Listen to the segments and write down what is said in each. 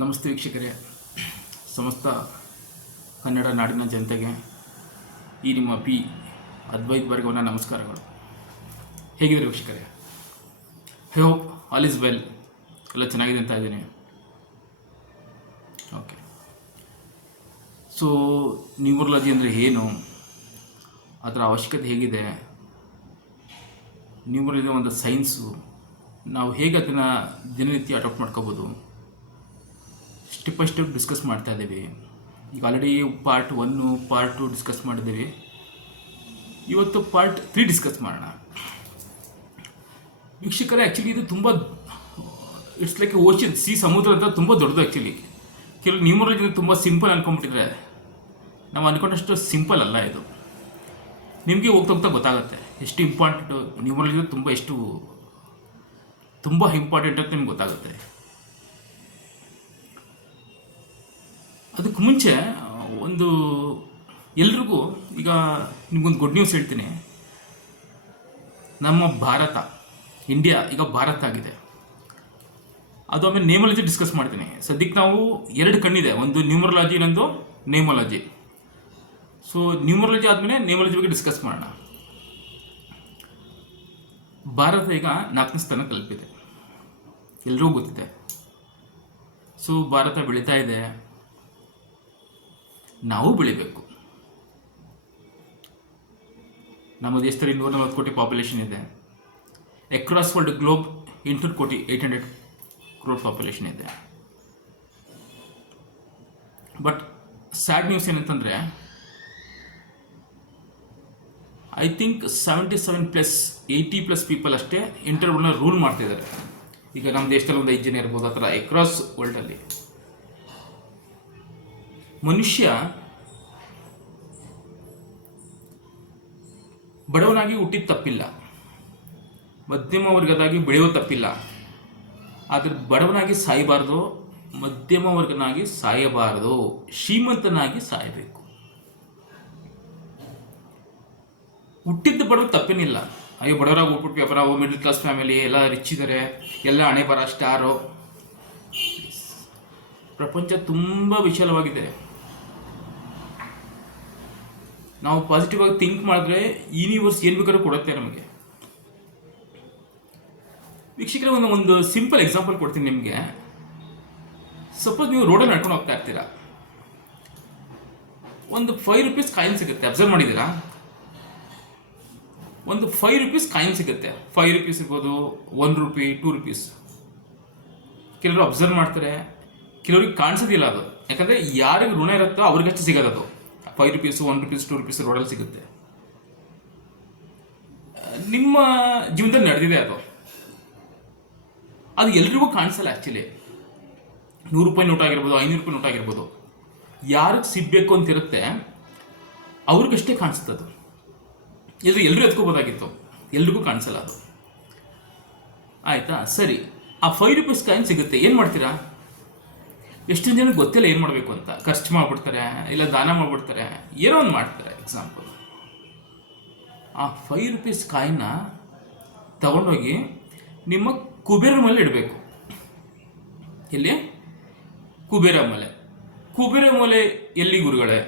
ನಮಸ್ತೆ ವೀಕ್ಷಕರೇ, ಸಮಸ್ತ ಕನ್ನಡ ನಾಡಿನ ಜನತೆಗೆ ಈ ನಿಮ್ಮ ಪಿ ಅದ್ವೈತ್ ವರ್ಗವನ್ನ ನಮಸ್ಕಾರಗಳು. ಹೇಗಿದ್ದೀರಿ ವೀಕ್ಷಕರೇ? I hope all is well. ಎಲ್ಲ ಚೆನ್ನಾಗಿದೆ ಅಂತ ಇದ್ದೀನಿ. ಓಕೆ, ಸೊ ನ್ಯೂಮರಾಲಜಿ ಅಂದರೆ ಏನು, ಅದರ ಅವಶ್ಯಕತೆ ಹೇಗಿದೆ, ನ್ಯೂಮರಾಲಜಿ ಒಂದು ಸೈನ್ಸು, ನಾವು ಹೇಗೆ ಅದನ್ನು ದಿನನಿತ್ಯ ಅಡಾಪ್ಟ್ ಮಾಡ್ಕೋಬೋದು, ಸ್ಟೆಪ್ ಬೈ ಸ್ಟೆಪ್ ಡಿಸ್ಕಸ್ ಮಾಡ್ತಾ ಇದ್ದೀವಿ. ಈಗ ಆಲ್ರೆಡಿ ಪಾರ್ಟ್ 1 ಪಾರ್ಟ್ 2 ಡಿಸ್ಕಸ್ ಮಾಡಿದ್ದೀವಿ. ಇವತ್ತು ಪಾರ್ಟ್ 3 ಡಿಸ್ಕಸ್ ಮಾಡೋಣ. ವೀಕ್ಷಕರೇ, ಆ್ಯಕ್ಚುಲಿ ಇದು ತುಂಬ ಇಟ್ಸ್ ಲೈಕ್ ಓಷನ್, ಸಮುದ್ರ ಅಂತ ತುಂಬ ದೊಡ್ಡದು. ಆ್ಯಕ್ಚುಲಿ ಕೆಲವು ನ್ಯೂಮರಾಲಜಿ ತುಂಬ ಸಿಂಪಲ್ ಅಂದ್ಕೊಂಡ್ಬಿಟ್ಟಿದ್ರೆ, ನಾವು ಅಂದ್ಕೊಂಡಷ್ಟು ಸಿಂಪಲ್ ಅಲ್ಲ ಇದು. ನಿಮಗೆ ಹೋಗ್ತಾ ಹೋಗ್ತಾ ಗೊತ್ತಾಗುತ್ತೆ ಎಷ್ಟು ಇಂಪಾರ್ಟೆಂಟು ನ್ಯೂಮರಾಲಜಿ, ತುಂಬ ಇಂಪಾರ್ಟೆಂಟ್ ಅಂತ ನಿಮ್ಗೆ ಗೊತ್ತಾಗುತ್ತೆ. ಅದಕ್ಕೆ ಮುಂಚೆ ಒಂದು ಎಲ್ರಿಗೂ ಈಗ ನಿಮ್ಗೊಂದು ಗುಡ್ ನ್ಯೂಸ್ ಹೇಳ್ತೀನಿ. ನಮ್ಮ ಭಾರತ, ಇಂಡಿಯಾ ಈಗ ಭಾರತ ಆಗಿದೆ. ಅದು ಆಮೇಲೆ ನೇಮಾಲಜಿ ಡಿಸ್ಕಸ್ ಮಾಡ್ತೀನಿ. ಸದ್ಯಕ್ಕೆ ನಾವು 2 ಕಣ್ಣಿದೆ, ಒಂದು ನ್ಯೂಮರಾಲಜಿ, ಇನ್ನೊಂದು ನೇಮಾಲಜಿ. ಸೊ ನ್ಯೂಮರಾಲಜಿ ಆದಮೇಲೆ ನೇಮಾಲಜಿ ಬಗ್ಗೆ ಡಿಸ್ಕಸ್ ಮಾಡೋಣ. ಭಾರತ ಈಗ 4ನೇ ಸ್ಥಾನ ತಲುಪಿದೆ, ಎಲ್ರಿಗೂ ಗೊತ್ತಿದೆ. ಸೊ ಭಾರತ ಬೆಳೀತಾ ಇದೆ, ನಾವು ಬೆಳಿಬೇಕು. ನಮ್ಮ ದೇಶದಲ್ಲಿ 140 ಕೋಟಿ ಪಾಪ್ಯುಲೇಷನ್ ಇದೆ. ಅಕ್ರಾಸ್ ವರ್ಲ್ಡ್ ಗ್ಲೋಬ್ 800 ಕೋಟಿ 800 ಕ್ರೋರ್ ಪಾಪ್ಯುಲೇಷನ್ ಇದೆ. ಬಟ್ ಸ್ಯಾಡ್ ನ್ಯೂಸ್ ಏನಂತಂದರೆ, ಐ ಥಿಂಕ್ 77+ 80+ ಪೀಪಲ್ ಅಷ್ಟೇ ಇಂಟರ್ವಲ್ನ ರೂಲ್ ಮಾಡ್ತಿದ್ದಾರೆ. ಈಗ ನಮ್ಮ ದೇಶದಲ್ಲಿ ಒಂದು 5 ಜನ ಇರ್ಬೋದು, ಆ ಥರ ಅಕ್ರಾಸ್ ವರ್ಲ್ಡಲ್ಲಿ. ಮನುಷ್ಯ ಬಡವನಾಗಿ ಹುಟ್ಟಿದ ತಪ್ಪಿಲ್ಲ, ಮಧ್ಯಮ ವರ್ಗದಾಗಿ ಬೆಳೆಯೋ ತಪ್ಪಿಲ್ಲ. ಆದರೆ ಬಡವನಾಗಿ ಸಾಯಬಾರ್ದು, ಮಧ್ಯಮ ವರ್ಗನಾಗಿ ಸಾಯಬಾರದು, ಶ್ರೀಮಂತನಾಗಿ ಸಾಯಬೇಕು. ಹುಟ್ಟಿದ್ದ ಬಡವ ತಪ್ಪೇನಿಲ್ಲ. ಅಯ್ಯೋ ಬಡವರಾಗಿ ಹುಟ್ಬಿಟ್ಟು ವ್ಯಾಪಾರ, ಮಿಡಲ್ ಕ್ಲಾಸ್ ಫ್ಯಾಮಿಲಿ, ಎಲ್ಲ ರಿಚ್ ಇದ್ದಾರೆ, ಎಲ್ಲ ಹಣೆ ಬರ ಸ್ಟಾರು. ಪ್ರಪಂಚ ತುಂಬ ವಿಶಾಲವಾಗಿದೆ. ನಾವು ಪಾಸಿಟಿವ್ ಆಗಿ ಥಿಂಕ್ ಮಾಡಿದ್ರೆ ಯೂನಿವರ್ಸ್ ಏನು ಬೇಕಾದ್ರೂ ಕೊಡುತ್ತೆ ನಮಗೆ. ವೀಕ್ಷಕರೇ, ಒಂದು ಸಿಂಪಲ್ ಎಕ್ಸಾಂಪಲ್ ಕೊಡ್ತೀನಿ ನಿಮಗೆ. ಸಪೋಸ್ ನೀವು ರೋಡಲ್ಲಿ ನಡ್ಕೊಂಡು ಹೋಗ್ತಾ ಇರ್ತೀರಾ, ಒಂದು 5 ರೂಪೀಸ್ ಕಾಯಿನ್ ಸಿಗುತ್ತೆ. ಅಬ್ಸರ್ವ್ ಮಾಡಿದ್ದೀರಾ? ಒಂದು 5 ರೂಪೀಸ್ ಕಾಯಿನ್ ಸಿಗುತ್ತೆ. 5 ರೂಪೀಸ್ ಇರ್ಬೋದು, 1 ರೂಪಿ, 2 ರೂಪೀಸ್. ಕೆಲವರು ಅಬ್ಸರ್ವ್ ಮಾಡ್ತಾರೆ, ಕೆಲವ್ರಿಗೆ ಕಾಣಿಸೋದಿಲ್ಲ ಅದು. ಯಾಕಂದರೆ ಯಾರಿಗೆ ಋಣ ಇರುತ್ತೋ ಅವ್ರಿಗಷ್ಟು ಸಿಗೋದು. 5 ರೂಪೀಸ್, 1 ರೂಪೀಸ್, 2 ರೂಪೀಸ್ ರೋಡಲ್ಲಿ ಸಿಗುತ್ತೆ. ನಿಮ್ಮ ಜೀವನದಲ್ಲಿ ನಡೆದಿದೆ ಅದು. ಅದು ಎಲ್ರಿಗೂ ಕಾಣಿಸಲ್ಲ. ಆ್ಯಕ್ಚುಲಿ 100 ರೂಪಾಯಿ ನೋಟ್ ಆಗಿರ್ಬೋದು, 500 ರೂಪಾಯಿ ನೋಟ್ ಆಗಿರ್ಬೋದು, ಯಾರಿಗೆ ಸಿಗಬೇಕು ಅಂತಿರುತ್ತೆ ಅವ್ರಿಗಷ್ಟೇ ಕಾಣಿಸ್ತದು. ಎಲ್ಲರೂ ಎತ್ಕೋಬೋದಾಗಿತ್ತು, ಎಲ್ರಿಗೂ ಕಾಣಿಸಲ್ಲ ಅದು. ಆಯಿತಾ? ಸರಿ, ಆ 5 ರೂಪೀಸ್ ಕಾಯಿನ್ ಸಿಗುತ್ತೆ, ಏನು ಮಾಡ್ತೀರಾ? ಎಷ್ಟೊಂದು ಜನಕ್ಕೆ ಗೊತ್ತಿಲ್ಲ ಏನು ಮಾಡಬೇಕು ಅಂತ. ಖರ್ಚು ಮಾಡಿಬಿಡ್ತಾರೆ, ಇಲ್ಲ ದಾನ ಮಾಡಿಬಿಡ್ತಾರೆ, ಏನೋ ಒಂದು ಮಾಡ್ತಾರೆ. ಎಕ್ಸಾಂಪಲ್, ಆ 5 ರೂಪೀಸ್ ಕಾಯಿನ್ನ ತಗೊಂಡೋಗಿ ನಿಮ್ಮ ಕುಬೇರ ಮೇಲೆ ಇಡಬೇಕು. ಎಲ್ಲಿ? ಕುಬೇರ ಮೂಲೆ. ಕುಬೇರ ಮೂಲೆ ಎಲ್ಲಿ ಗುರುಗಳೇ?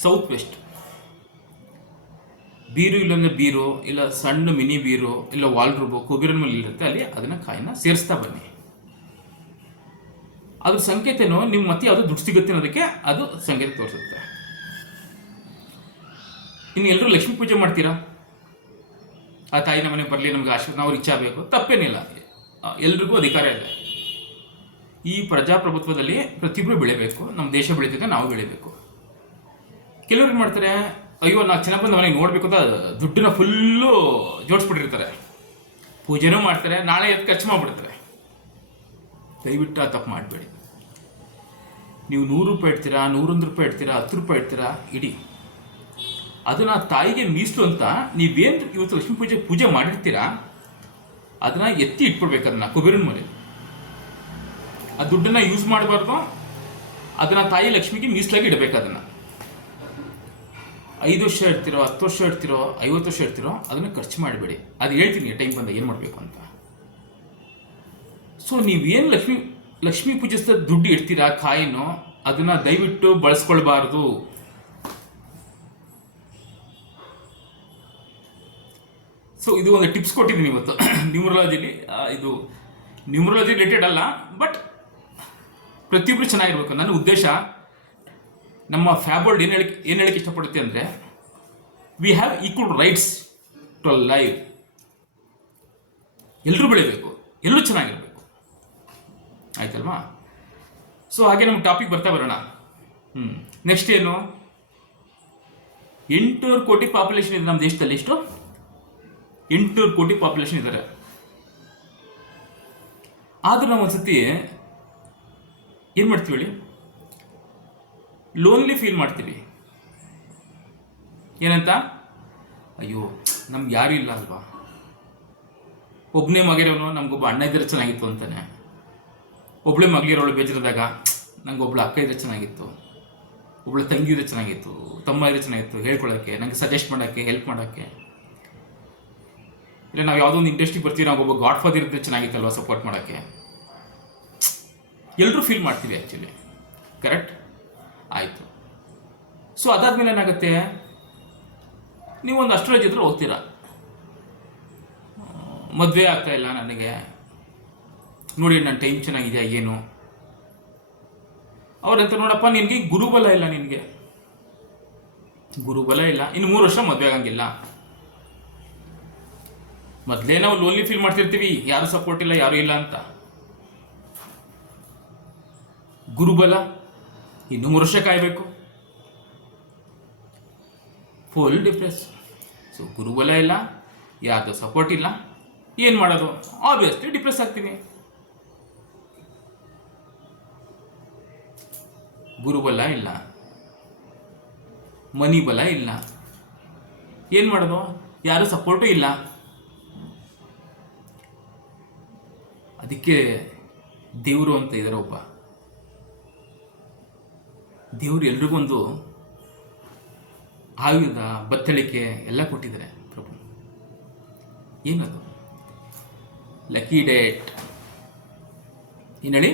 South West. ಬೀರು ಇಲ್ಲಂದ್ರೆ ಬೀರು, ಇಲ್ಲ ಸಣ್ಣ ಮಿನಿ ಬೀರು, ಇಲ್ಲ ವಾಲ್ ರೂಬು ಕುಬೇರ ಮೇಲೆ ಇರುತ್ತೆ, ಅಲ್ಲಿ ಅದನ್ನು ಕಾಯಿನ ಸೇರಿಸ್ತಾ ಬನ್ನಿ. ಅದ್ರ ಸಂಕೇತನೋ ನಿಮ್ಮ ಮತ್ತೆ ಯಾವುದು ದುಡ್ಡು ಸಿಗುತ್ತೆ ಅನ್ನೋದಕ್ಕೆ ಅದು ಸಂಕೇತ ತೋರಿಸುತ್ತೆ. ಇನ್ನು ಎಲ್ಲರೂ ಲಕ್ಷ್ಮೀ ಪೂಜೆ ಮಾಡ್ತೀರಾ? ಆ ತಾಯಿ ನಮ್ಮನೆ ಬರಲಿ, ನಮ್ಗೆ ಆಶೀರ್ವಾದ, ನಾವು ರಿಚ್ ಆಗಬೇಕು, ತಪ್ಪೇನಿಲ್ಲ, ಎಲ್ರಿಗೂ ಅಧಿಕಾರ ಇದೆ. ಈ ಪ್ರಜಾಪ್ರಭುತ್ವದಲ್ಲಿ ಪ್ರತಿಯೊಬ್ಬರು ಬೆಳಿಬೇಕು. ನಮ್ಮ ದೇಶ ಬೆಳೀತಿದೆ, ನಾವು ಬೆಳಿಬೇಕು. ಕೆಲವ್ರು ಏನು ಮಾಡ್ತಾರೆ, ಅಯ್ಯೋ ನಾವು ಚೆನ್ನಾಗಿ ಬಂದು ಮನೆಗೆ ನೋಡಬೇಕು ಅಂತ ದುಡ್ಡನ್ನ ಫುಲ್ಲು ಜೋಡಿಸ್ಬಿಟ್ಟಿರ್ತಾರೆ, ಪೂಜೆನೂ ಮಾಡ್ತಾರೆ, ನಾಳೆ ಎದ್ದು ಖರ್ಚು ಮಾಡಿಬಿಡ್ತಾರೆ. ದಯವಿಟ್ಟು ಆ ತಪ್ಪು ಮಾಡಬೇಡಿ. ನೀವು 100 ರೂಪಾಯಿ ಇಡ್ತೀರಾ, 101 ರೂಪಾಯಿ ಇಡ್ತೀರಾ, 10 ರೂಪಾಯಿ ಇಡ್ತೀರಾ, ಇಡಿ. ಅದನ್ನು ತಾಯಿಗೆ ಮೀಸಲು ಅಂತ ನೀವೇನು ಇವತ್ತು ಲಕ್ಷ್ಮೀ ಪೂಜೆ ಮಾಡಿರ್ತೀರಾ, ಅದನ್ನು ಎತ್ತಿ ಇಟ್ಬಿಡ್ಬೇಕು. ಅದನ್ನು ಕುಬೇರನ ಮೇಲೆ ಆ ದುಡ್ಡನ್ನು ಯೂಸ್ ಮಾಡಬಾರ್ದು. ಅದನ್ನು ತಾಯಿ ಲಕ್ಷ್ಮಿಗೆ ಮೀಸಲಾಗಿ ಇಡಬೇಕು. ಅದನ್ನು 5 ವರ್ಷ ಇಡ್ತಿರೋ, 10 ವರ್ಷ ಇಡ್ತಿರೋ, 50 ವರ್ಷ ಇಡ್ತಿರೋ, ಅದನ್ನು ಖರ್ಚು ಮಾಡಬೇಡಿ. ಅದು ಹೇಳ್ತೀನಿ ಟೈಮ್ ಬಂದಾಗ ಏನು ಮಾಡಬೇಕು ಅಂತ. ಸೊ ನೀವೇನು ಲಕ್ಷ್ಮೀ ಲಕ್ಷ್ಮೀ ಪೂಜಿಸಿದ ದುಡ್ಡು ಇಡ್ತೀರಾ ಕಾಯಿನು, ಅದನ್ನು ದಯವಿಟ್ಟು ಬಳಸ್ಕೊಳ್ಬಾರ್ದು. ಸೊ ಇದು ಒಂದು ಟಿಪ್ಸ್ ಕೊಟ್ಟಿದ್ದೀನಿ ಇವತ್ತು ನ್ಯೂಮರಾಲಜಿಲಿ. ಇದು ನ್ಯೂಮರಾಲಜಿ ರಿಲೇಟೆಡ್ ಅಲ್ಲ, ಬಟ್ ಪ್ರತಿಯೊಬ್ಬರು ಚೆನ್ನಾಗಿರ್ಬೇಕು. ನನ್ನ ಉದ್ದೇಶ, ನಮ್ಮ ಫ್ಯಾಬರ್ಡ್ ಏನು ಹೇಳಕ್ಕೆ ಇಷ್ಟಪಡುತ್ತೆ ಅಂದರೆ, we have equal rights to life. ಎಲ್ಲರೂ ಬೆಳಿಬೇಕು, ಎಲ್ಲರೂ ಚೆನ್ನಾಗಿರ್ಬೇಕು, ಆಯ್ತಲ್ವಾ? ಸೊ ಹಾಗೆ ನಮ್ಮ ಟಾಪಿಕ್ ಬರ್ತಾ ಬರೋಣ. ನೆಕ್ಸ್ಟ್ ಏನು, 800 ಕೋಟಿ ಪಾಪ್ಯುಲೇಷನ್ ಇದೆ ನಮ್ಮ ದೇಶದಲ್ಲಿ. ಎಷ್ಟು? 800 ಕೋಟಿ ಪಾಪ್ಯುಲೇಷನ್ ಇದ್ದಾರೆ. ಆದರೂ ನಾವು ಒಂದ್ಸತಿ ಏನು ಮಾಡ್ತೀವಿ ಹೇಳಿ, ಲೋನ್ಲಿ ಫೀಲ್ ಮಾಡ್ತೀವಿ. ಏನಂತ? ಅಯ್ಯೋ ನಮ್ಗೆ ಯಾರೂ ಇಲ್ಲ ಅಲ್ವಾ, ಒಬ್ಬನೇ ಮಗಿರೋನು ನಮ್ಗೊಬ್ಬ ಅಣ್ಣ ಇದ್ರೆ ಚೆನ್ನಾಗಿತ್ತು ಅಂತಾನೆ, ಒಬ್ಬಳೇ ಮಗಳಿರೋಳು ಬೇಜಾರದಾಗ ನಂಗೆ ಒಬ್ಳು ಅಕ್ಕ ಇದ್ರೆ ಚೆನ್ನಾಗಿತ್ತು, ಒಬ್ಳು ತಂಗಿ ಇದ್ರೆ ಚೆನ್ನಾಗಿತ್ತು, ತಮ್ಮ ಇದ್ರೆ ಚೆನ್ನಾಗಿತ್ತು ಹೇಳ್ಕೊಳ್ಳೋಕ್ಕೆ, ನನಗೆ ಸಜೆಸ್ಟ್ ಮಾಡೋಕ್ಕೆ, ಹೆಲ್ಪ್ ಮಾಡೋಕ್ಕೆ. ಇಲ್ಲ ನಾವು ಯಾವುದೋ ಒಂದು ಇಂಡಸ್ಟ್ರಿಗೆ ಬರ್ತೀವಿ, ನಾವು ಒಬ್ಬ ಗಾಡ್ ಫಾದರ್ ಇದ್ರೆ ಚೆನ್ನಾಗಿತ್ತಲ್ವ ಸಪೋರ್ಟ್ ಮಾಡೋಕ್ಕೆ. ಎಲ್ಲರೂ ಫೀಲ್ ಮಾಡ್ತೀವಿ ಆ್ಯಕ್ಚುಲಿ, ಕರೆಕ್ಟ್? ಆಯಿತು. ಸೊ ಅದಾದಮೇಲೆ ಏನಾಗುತ್ತೆ, ನೀವೊಂದು ಅಸ್ಟ್ರಾಲಜಿ ಹತ್ರ ಹೋಗ್ತೀರಾ, ಮದುವೆ ಆಗ್ತಾ ಇಲ್ಲ ನನಗೆ, ನೋಡಿ ನನ್ನ ಟೈಮ್ ಚೆನ್ನಾಗಿದೆಯಾ ಏನು? ಅವ್ರಂತ, ನೋಡಪ್ಪ ನಿನಗೆ ಗುರುಬಲ ಇಲ್ಲ, ನಿನಗೆ ಗುರುಬಲ ಇಲ್ಲ, ಇನ್ನು 3 ವರ್ಷ ಮದುವೆ ಆಗಂಗಿಲ್ಲ. ಮೊದಲೇ ನಾವು ಲೋನ್ಲಿ ಫೀಲ್ ಮಾಡ್ತಿರ್ತೀವಿ, ಯಾರು ಸಪೋರ್ಟ್ ಇಲ್ಲ, ಯಾರು ಇಲ್ಲ ಅಂತ. ಗುರುಬಲ ಇನ್ನು 3 ವರ್ಷ ಕಾಯಬೇಕು, ಫುಲ್ ಡಿಪ್ರೆಸ್. ಸೊ ಗುರುಬಲ ಇಲ್ಲ, ಯಾರ್ದು ಸಪೋರ್ಟ್ ಇಲ್ಲ, ಏನು ಮಾಡೋದು? ಆಬ್ವಿಯಸ್ಲಿ ಡಿಪ್ರೆಸ್ ಆಗ್ತೀವಿ. ಗುರುಬಲ ಇಲ್ಲ, ಮನಿ ಬಲ ಇಲ್ಲ, ಏನು ಮಾಡೋದು? ಯಾರು ಸಪೋರ್ಟು ಇಲ್ಲ. ಅದಕ್ಕೆ ದೇವರು ಅಂತ ಇದ್ದಾರೆ ಒಬ್ಬ. ದೇವರು ಎಲ್ರಿಗೊಂದು ಆಯುಧ, ಬತ್ತಳಿಕೆ ಎಲ್ಲ ಕೊಟ್ಟಿದ್ದಾರೆ ಪ್ರಭು. ಏನದು? Lucky date. ಏನು ಹೇಳಿ?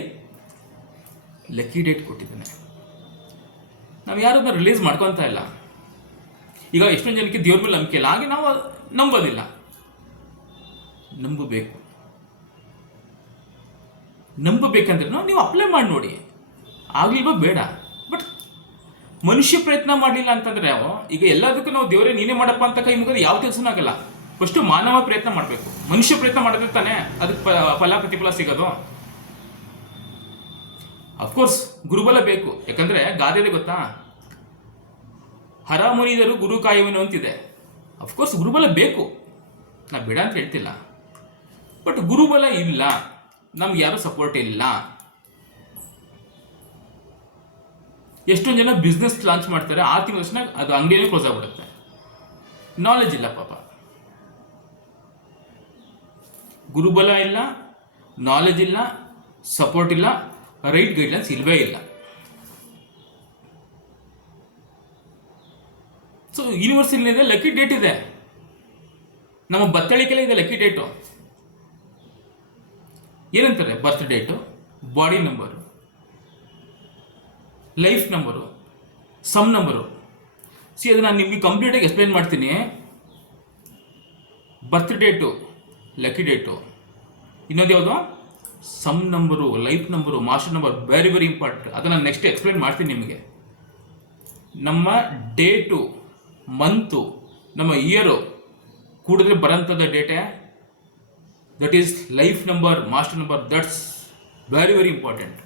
ಲಕ್ಕಿ ಡೇಟ್ ಕೊಟ್ಟಿದ್ದಾನೆ. ನಾವು ಯಾರನ್ನ ರಿಲೀಸ್ ಮಾಡ್ಕೊತಾ ಇಲ್ಲ. ಈಗ ಎಷ್ಟೊಂದು ಜನಕ್ಕೆ ದೇವ್ರ ಮೇಲೆ ನಂಬಿಕೆ ಇಲ್ಲ, ಹಾಗೆ ನಾವು ನಂಬೋದಿಲ್ಲ. ನಂಬಬೇಕು. ನಂಬಬೇಕಂದ್ರೆ ನೀವು ಅಪ್ಲೈ ಮಾಡಿ ನೋಡಿ, ಆಗ್ಲಿಲ್ವ ಬೇಡ. ಬಟ್ ಮನುಷ್ಯ ಪ್ರಯತ್ನ ಮಾಡಲಿಲ್ಲ ಅಂತಂದರೆ, ಈಗ ಎಲ್ಲದಕ್ಕೂ ನಾವು ದೇವರೇ ನೀನೇ ಮಾಡಪ್ಪ ಅಂತ ಕೈ ಮುಗಿದ್ರೆ ಯಾವ ಕೆಲಸನೂ ಆಗಲ್ಲ. ಫಸ್ಟು ಮಾನವ ಪ್ರಯತ್ನ ಮಾಡಬೇಕು. ಮನುಷ್ಯ ಪ್ರಯತ್ನ ಮಾಡಿದ್ರೆ ತಾನೇ ಅದಕ್ಕೆ ಫಲ ಪ್ರತಿಫಲ ಸಿಗೋದು. ಅಫ್ಕೋರ್ಸ್ ಗುರುಬಲ ಬೇಕು. ಯಾಕಂದರೆ ಗಾದೆ ಗೊತ್ತಾ, ಹರ ಮುನಿದರು ಗುರು ಕಾಯುವನು ಅಂತಿದೆ. ಅಫ್ಕೋರ್ಸ್ ಗುರುಬಲ ಬೇಕು, ನಾ ಬೇಡ ಅಂತ ಹೇಳ್ತಿಲ್ಲ. ಬಟ್ ಗುರುಬಲ ಇಲ್ಲ, ನಮ್ಗೆ ಯಾರು ಸಪೋರ್ಟ್ ಇಲ್ಲ. ಎಷ್ಟೊಂದು ಜನ ಬಿಸ್ನೆಸ್ ಲಾಂಚ್ ಮಾಡ್ತಾರೆ, 6 ತಿಂಗಳ ತಕ್ಷಣ ಅದು ಅಂಗಡಿನೇ ಕ್ಲೋಸ್ ಆಗಿಬಿಡುತ್ತೆ. ನಾಲೆಜ್ ಇಲ್ಲ ಪಾಪ. ಗುರುಬಲ ಇಲ್ಲ, ನಾಲೆಜ್ ಇಲ್ಲ, ಸಪೋರ್ಟ್ ಇಲ್ಲ, ರೈಟ್ ಗೈಡ್ಲೈನ್ಸ್ ಇಲ್ಲವೇ ಇಲ್ಲ. ಸೊ ಯೂನಿವರ್ಸಲ್ ಲಕ್ಕಿ ಡೇಟ್ ಇದೆ, ನಮ್ಮ ಬತ್ತಳಿಕೆಲ್ಲ ಇದೆ ಲಕ್ಕಿ ಡೇಟು. ಏನಂತಾರೆ? Birth date, body number, life number, sum number. ಅದು ನಾನು ನಿಮಗೆ ಕಂಪ್ಲೀಟಾಗಿ ಎಕ್ಸ್ಪ್ಲೈನ್ ಮಾಡ್ತೀನಿ. ಬರ್ತ್ ಡೇಟು, ಲಕ್ಕಿ ಡೇಟು, ಇನ್ನೊಂದು ಯಾವುದು? Sum number, life number, master number, very very important. ಅದನ್ನು ನಾನು ನೆಕ್ಸ್ಟ್ ಎಕ್ಸ್ಪ್ಲೈನ್ ಮಾಡ್ತೀನಿ ನಿಮಗೆ. ನಮ್ಮ ಡೇಟು, ಮಂತು, ನಮ್ಮ ಇಯರು ಕೂಡಿದ್ರೆ ಬರೋಂಥದ್ದು ಡೇಟೆ, that is life number, master number. That's very very important.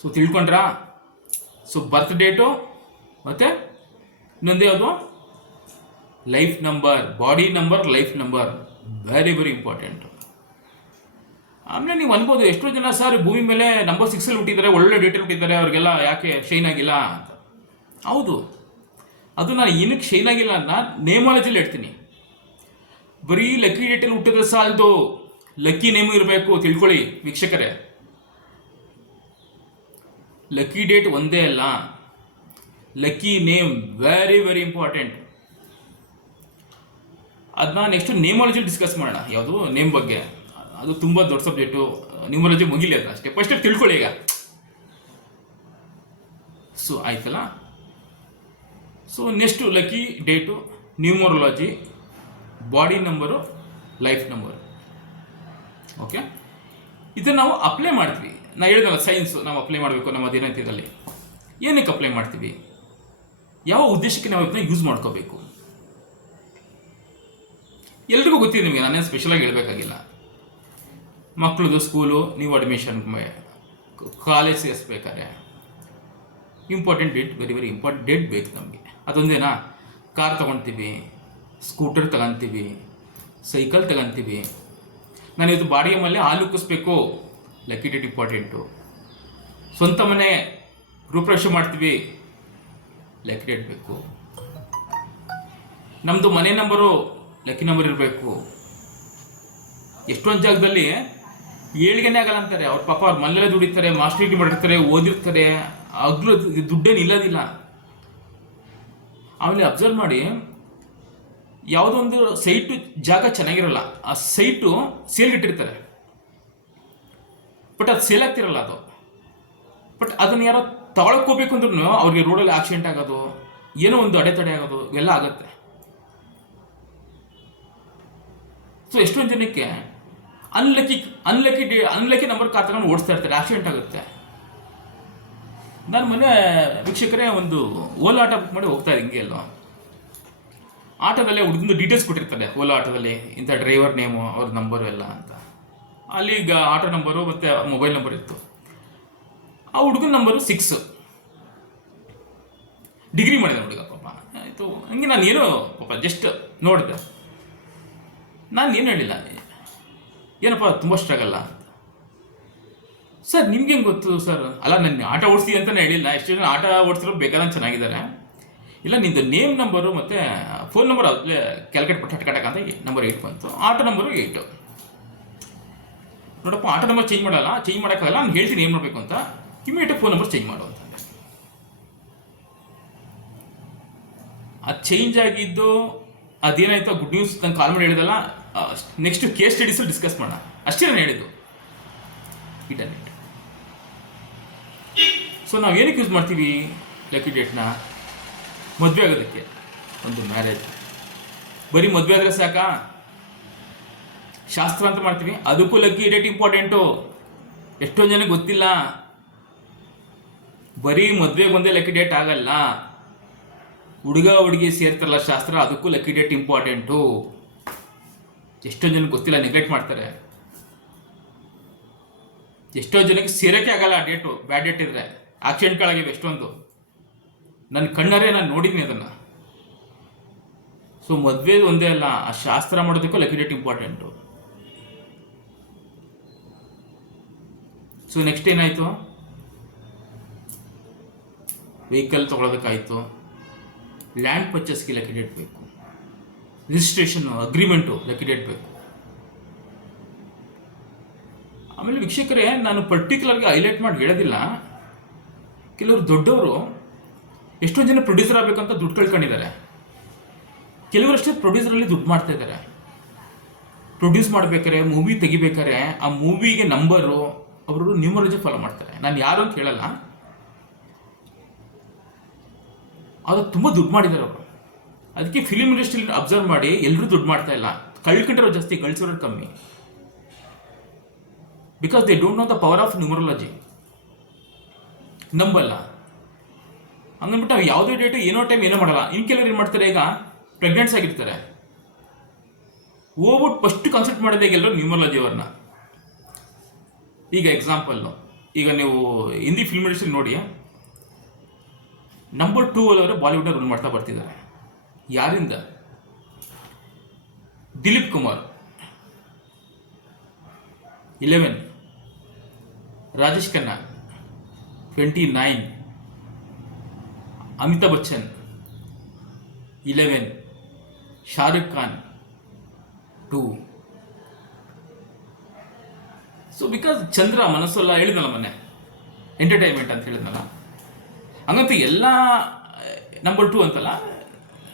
So ತಿಳ್ಕೊಂಡ್ರಾ? ಸೊ ಬರ್ತ್ ಡೇಟು ಮತ್ತು ಇನ್ನೊಂದು ಯಾವುದು? Life number, body number, life number, very very important. ಆಮೇಲೆ ನೀವು ಅನ್ಬೋದು, ಎಷ್ಟೋ ಜನ ಸರ್ ಭೂಮಿ ಮೇಲೆ ನಂಬರ್ 6 ಹುಟ್ಟಿದ್ದಾರೆ, ಒಳ್ಳೆ ಡೇಟಲ್ಲಿ ಹುಟ್ಟಿದ್ದಾರೆ, ಅವ್ರಿಗೆಲ್ಲ ಯಾಕೆ ಶೈನ್ ಆಗಿಲ್ಲ ಅಂತ. ಹೌದು, ಅದು ನಾನು ಏನಕ್ಕೆ ಶೈನ್ ಆಗಿಲ್ಲ ಅಂತ ನೇಮಾಲಜಿಲಿ ಹೇಳ್ತೀನಿ. ಬರೀ ಲಕ್ಕಿ ಡೇಟಲ್ಲಿ ಹುಟ್ಟಿದ್ರೆ ಸಾಲದು, ಲಕ್ಕಿ ನೇಮು ಇರಬೇಕು. ತಿಳ್ಕೊಳ್ಳಿ ವೀಕ್ಷಕರೇ, ಲಕ್ಕಿ ಡೇಟ್ ಒಂದೇ ಅಲ್ಲ, lucky name very very important. ಅದನ್ನ ನೆಕ್ಸ್ಟ್ ನೇಮಾಲಜಿ ಡಿಸ್ಕಸ್ ಮಾಡೋಣ, ಯಾವುದು ನೇಮ್ ಬಗ್ಗೆ. ಅದು ತುಂಬ ದೊಡ್ಡ ಸಬ್ಜೆಕ್ಟು, ನ್ಯೂಮರಾಲಜಿ ಮುಗಿಲಿ ಅದು ಅಷ್ಟೇ, ಫಸ್ಟ್ ತಿಳ್ಕೊಳ್ಳಿ ಈಗ. ಸೊ ಆಯ್ತಲ್ಲ. So next lucky date, numerology, body number, life number. Okay, ಇದನ್ನು ನಾವು ಅಪ್ಲೈ ಮಾಡ್ತೀವಿ. ನಾನು ಹೇಳಿದಲ್ಲ ಸೈನ್ಸು ನಾವು ಅಪ್ಲೈ ಮಾಡಬೇಕು ನಮ್ಮ ದಿನನಿತ್ಯದಲ್ಲಿ. ಏನಕ್ಕೆ ಅಪ್ಲೈ ಮಾಡ್ತೀವಿ, ಯಾವ ಉದ್ದೇಶಕ್ಕೆ ನಾವು ಇದನ್ನ ಯೂಸ್ ಮಾಡ್ಕೋಬೇಕು, ಎಲ್ರಿಗೂ ಗೊತ್ತಿದೆ ನಿಮಗೆ, ನಾನೇನು ಸ್ಪೆಷಲಾಗಿ ಹೇಳಬೇಕಾಗಿಲ್ಲ. ಮಕ್ಕಳದು ಸ್ಕೂಲು, ನೀವು ಅಡ್ಮಿಷನ್, ಕಾಲೇಜ್ ಸೇರಿಸ್ಬೇಕಾದ್ರೆ important date, very very important date ಬೇಕು ನಮಗೆ. ಅದೊಂದೇನಾ, ಕಾರ್ ತೊಗೊಳ್ತೀವಿ, ಸ್ಕೂಟರ್ ತಗೊತೀವಿ, ಸೈಕಲ್ ತಗೊತೀವಿ. ನಾನು ಇವತ್ತು ಬಾಡಿಗೆ ಮೇಲೆ ಹಾಲು ಉಕ್ಕಿಸ್ಬೇಕು, ಲಕ್ಕಿ ಡೇಟ್ ಇಂಪಾರ್ಟೆಂಟು. ಸ್ವಂತ ಮನೆ ಗೃಹಪ್ರವೇಶ ಮಾಡ್ತೀವಿ, ಲಕ್ಕಿ ಡೇಟ್ ಬೇಕು. ನಮ್ಮದು ಮನೆ ನಂಬರು ಲಕ್ಕಿ ನಂಬರ್ ಇರಬೇಕು. ಎಷ್ಟೊಂದು ಜಾಗದಲ್ಲಿ ಏಳಿಗೆನೇ ಆಗಲ್ಲ ಅಂತಾರೆ. ಅವ್ರ ಪಾಪ ಅವ್ರ ಮನೆಯಲ್ಲೇ ದುಡಿತಾರೆ, ಮಾಸ್ಟರ್ ಡಿಗ್ರಿ ಮಾಡಿರ್ತಾರೆ, ಓದಿರ್ತಾರೆ, ಆಗ್ಲೂ ದುಡ್ಡೇನು ಇಲ್ಲದಿಲ್ಲ. ಆಮೇಲೆ ಅಬ್ಸರ್ವ್ ಮಾಡಿ, ಯಾವುದೋ ಒಂದು ಸೈಟು ಜಾಗ ಚೆನ್ನಾಗಿರಲ್ಲ, ಆ ಸೈಟು ಸೇಲ್ಗಿಟ್ಟಿರ್ತಾರೆ, ಬಟ್ ಅದು ಸೇಲ್ ಆಗ್ತಿರಲ್ಲ ಅದು. ಬಟ್ ಅದನ್ನು ಯಾರೋ ತಗೊಳಕ್ಕೆ ಅಂದ್ರೂ ಅವ್ರಿಗೆ ರೋಡಲ್ಲಿ ಆಕ್ಸಿಡೆಂಟ್ ಆಗೋದು, ಏನೋ ಒಂದು ಅಡೆತಡೆ ಆಗೋದು ಇವೆಲ್ಲ ಆಗುತ್ತೆ. ಸೊ ಎಷ್ಟೊಂದು ಜನಕ್ಕೆ ಅನ್ಲಕ್ಕಿ ನಂಬರ್ ಕಾರ್ ತಗೊಂಡು ಓಡಿಸ್ತಾ ಇರ್ತಾರೆ, ಆಕ್ಸಿಡೆಂಟ್ ಆಗುತ್ತೆ. ನಾನು ಮೊನ್ನೆ ವೀಕ್ಷಕರೇ ಒಂದು ಓಲಾ ಆಟೋ ಬುಕ್ ಮಾಡಿ ಹೋಗ್ತಾ ಇದ್ದೆ, ಹಿಂಗೆ ಎಲ್ಲೋ ಆಟೋದಲ್ಲೇ ಹುಡುಗಂದು ಡೀಟೇಲ್ಸ್ ಕೊಟ್ಟಿರ್ತಾರೆ, ಓಲಾ ಆಟೋದಲ್ಲಿ ಇಂಥ ಡ್ರೈವರ್ ನೇಮು, ಅವ್ರ ನಂಬರು ಎಲ್ಲ ಅಂತ. ಅಲ್ಲಿ ಈಗ ಆಟೋ ನಂಬರು ಮತ್ತು ಮೊಬೈಲ್ ನಂಬರ್ ಇತ್ತು. ಆ ಹುಡುಗನ ನಂಬರು 6, ಡಿಗ್ರಿ ಮಾಡಿದೆ ಹುಡುಗ ಪಾಪ. ಆಯಿತು, ಹಂಗೆ ನಾನು ಏನೋ ಪಾಪ ಜಸ್ಟ್ ನೋಡಿದೆ, ನಾನು ಏನು ಹೇಳಿಲ್ಲ, ಏನಪ್ಪ ತುಂಬ ಸ್ಟ್ರಗಲ್ಲ ಅಂತ. ಸರ್ ನಿಮ್ಗೆ ಹೆಂಗೆ ಗೊತ್ತು ಸರ್? ಅಲ್ಲ, ನನ್ನ ಆಟ ಓಡಿಸ್ತೀವಿ ಅಂತಲೇ ಹೇಳಿಲ್ಲ, ಎಷ್ಟು ಜನ ಆಟ ಓಡಿಸಿರೋ ಬೇಕಾದಂಗೆ ಚೆನ್ನಾಗಿದ್ದಾರೆ. ಇಲ್ಲ, ನಿಂದು ನೇಮ್ ನಂಬರು ಮತ್ತು ಫೋನ್ ನಂಬರ್ ಅಲ್ಲೇ ಕ್ಯಾಲ್ಕುಲೇಟ್ ಪಟ್ಟು ಹಟ್ಕಟಕ ಅಂತ ನಂಬರ್ 8 ಬಂತು, ಆಟೋ ನಂಬರು 8. ನೋಡಪ್ಪ, ಆಟೋ ನಂಬರ್ ಚೇಂಜ್ ಮಾಡೋಕ್ಕಾಗಲ್ಲ, ನಾನು ಹೇಳ್ತೀನಿ ಏನು ಮಾಡಬೇಕು ಅಂತ, ಇಮಿಡಿಯೇಟಾಗಿ ಫೋನ್ ನಂಬರ್ ಚೇಂಜ್ ಮಾಡು ಅಂತಂದೆ. ಅದು ಚೇಂಜ್ ಆಗಿದ್ದು ಅದೇನಾಯಿತು, ಗುಡ್ ನ್ಯೂಸ್ ನಂಗೆ ಕಾಲ್ ಮಾಡಿ ಹೇಳಿದಲ್ಲ, ನೆಕ್ಸ್ಟ್ ಕೇಸ್ ಸ್ಟಡೀಸು ಡಿಸ್ಕಸ್ ಮಾಡೋಣ, ಅಷ್ಟೇ ನಾನು ಹೇಳಿದ್ದು. ಇಂಟರ್ನೆಟ್. ಸೊ ನಾವು ಏನಕ್ಕೆ ಯೂಸ್ ಮಾಡ್ತೀವಿ ಲಕ್ಕಿ ಡೇಟ್ನ? ಮದುವೆ ಆಗೋದಕ್ಕೆ, ಒಂದು ಮ್ಯಾರೇಜ್. ಬರೀ ಮದುವೆ ಆದರೆ ಸಾಕಾ? ಶಾಸ್ತ್ರ ಅಂತ ಮಾಡ್ತೀವಿ, ಅದಕ್ಕೂ ಲಕ್ಕಿ ಡೇಟ್ ಇಂಪಾರ್ಟೆಂಟು. ಎಷ್ಟೊಂದು ಜನಕ್ಕೆ ಗೊತ್ತಿಲ್ಲ. ಬರೀ ಮದುವೆಗೆ ಒಂದೇ ಲಕ್ಕಿ ಡೇಟ್ ಆಗಲ್ಲ, ಹುಡುಗ ಹುಡುಗಿ ಸೇರ್ತಾರಲ್ಲ ಶಾಸ್ತ್ರ, ಅದಕ್ಕೂ ಲಕ್ಕಿ ಡೇಟ್ ಇಂಪಾರ್ಟೆಂಟು. ಎಷ್ಟೊಂದು ಜನಕ್ಕೆ ಗೊತ್ತಿಲ್ಲ, ನೆಗ್ಲೆಕ್ಟ್ ಮಾಡ್ತಾರೆ. ಎಷ್ಟೋ ಜನಕ್ಕೆ ಸೇರೋಕ್ಕೆ ಆಗಲ್ಲ ಆ ಡೇಟು, ಬ್ಯಾಡ್ ಡೇಟ್ ಇದ್ದರೆ. ಆಕ್ಸಿಡೆಂಟ್ಗಳಾಗಿವೆ ಎಷ್ಟೊಂದು, ನನ್ನ ಕಣ್ಣಾರೆ ನಾನು ನೋಡಿದ್ದೀನಿ ಅದನ್ನು. ಸೊ ಮದುವೆ ಒಂದೇ ಅಲ್ಲ, ಆ ಶಾಸ್ತ್ರ ಮಾಡೋದಕ್ಕೂ lucky date important. So next ಏನಾಯಿತು, ವೆಹಿಕಲ್ ತೊಗೊಳೋದಕ್ಕಾಯಿತು, ಲ್ಯಾಂಡ್ ಪರ್ಚೇಸ್ಗೆ ಲಕ್ಕಿ ಡೇಟ್ ಬೇಕು, ರಿಜಿಸ್ಟ್ರೇಷನ್ನು ಅಗ್ರಿಮೆಂಟು ಲಕ್ಕಿ ಡೇಟ್ ಬೇಕು. ಆಮೇಲೆ ವೀಕ್ಷಕರೇ, ನಾನು ಪರ್ಟಿಕ್ಯುಲರ್ಗೆ ಹೈಲೈಟ್ ಮಾಡಿ ಹೇಳೋದಿಲ್ಲ, ಕೆಲವರು ದೊಡ್ಡವರು ಎಷ್ಟೊಂದು ಜನ ಪ್ರೊಡ್ಯೂಸರ್ ಆಗಬೇಕಂತ ದುಡ್ಡು ಕಳ್ಕೊಂಡಿದ್ದಾರೆ. ಕೆಲವರಷ್ಟೇ ಪ್ರೊಡ್ಯೂಸರಲ್ಲಿ ದುಡ್ಡು ಮಾಡ್ತಾ ಇದ್ದಾರೆ. ಪ್ರೊಡ್ಯೂಸ್ ಮಾಡ್ಬೇಕಾರೆ, ಮೂವಿ ತೆಗಿಬೇಕಾರೆ ಆ ಮೂವಿಗೆ ನಂಬರು ಅವರು ನ್ಯೂಮರಾಲಜಿ ಫಾಲೋ ಮಾಡ್ತಾರೆ. ನಾನು ಯಾರು ಅಂತ ಹೇಳಲ್ಲ, ಅದು ತುಂಬ ದುಡ್ಡು ಮಾಡಿದ್ದಾರೆ ಅವರು. ಅದಕ್ಕೆ ಫಿಲಿಮ್ ಇಂಡಸ್ಟ್ರಿಯಲ್ಲಿ ಅಬ್ಸರ್ವ್ ಮಾಡಿ, ಎಲ್ಲರೂ ದುಡ್ಡು ಮಾಡ್ತಾ ಇಲ್ಲ, ಕಳ್ಕೊಂಡಿರೋ ಜಾಸ್ತಿ, ಗಳಿಸಿರೋರು ಕಮ್ಮಿ. Because they don't know the power of numerology. ನಂಬಲ್ಲ. ಹಂಗನ್ಬಿಟ್ಟು ನಾವು ಯಾವುದೇ ಡೇಟು ಏನೋ ಟೈಮ್ ಏನೋ ಮಾಡಲ್ಲ. ಇನ್ನು ಕೆಲವರು ಏನು ಮಾಡ್ತಾರೆ, ಈಗ ಪ್ರೆಗ್ನೆನ್ಸ್ ಆಗಿರ್ತಾರೆ, ಹೋಗ್ಬಿಟ್ಟು ಫಸ್ಟ್ ಕನ್ಸಲ್ಟ್ ಮಾಡೋದೇ ಎಲ್ಲರೂ ನ್ಯೂಮರಾಲಜಿ ಅವ್ರನ್ನ. ಈಗ ಎಕ್ಸಾಂಪಲ್ಲು, ಈಗ ನೀವು ಹಿಂದಿ ಫಿಲ್ಮ್ ಇಂಡಸ್ಟ್ರಿ ನೋಡಿ, ನಂಬರ್ 2 ಅವರು ಬಾಲಿವುಡ್ನ ರೂಲ್ ಮಾಡ್ತಾ ಬರ್ತಿದ್ದಾರೆ. ಯಾರಿಂದ? ದಿಲೀಪ್ ಕುಮಾರ್ 11, ರಾಜೇಶ್ ಖನ್ನಾ 29, ಅಮಿತಾಬ್ ಬಚ್ಚನ್ 11, ಶಾರುಖ್ ಖಾನ್ 2. ಸೊ ಬಿಕಾಸ್ ಚಂದ್ರ ಮನಸ್ಸೆಲ್ಲ ಹೇಳಿದ್ನಲ್ಲ ಮೊನ್ನೆ, ಎಂಟರ್ಟೈನ್ಮೆಂಟ್ ಅಂತ ಹೇಳಿದ್ನಲ್ಲ, ಹಂಗಂತ ಎಲ್ಲ ನಂಬರ್ 2 ಅಂತಲ್ಲ,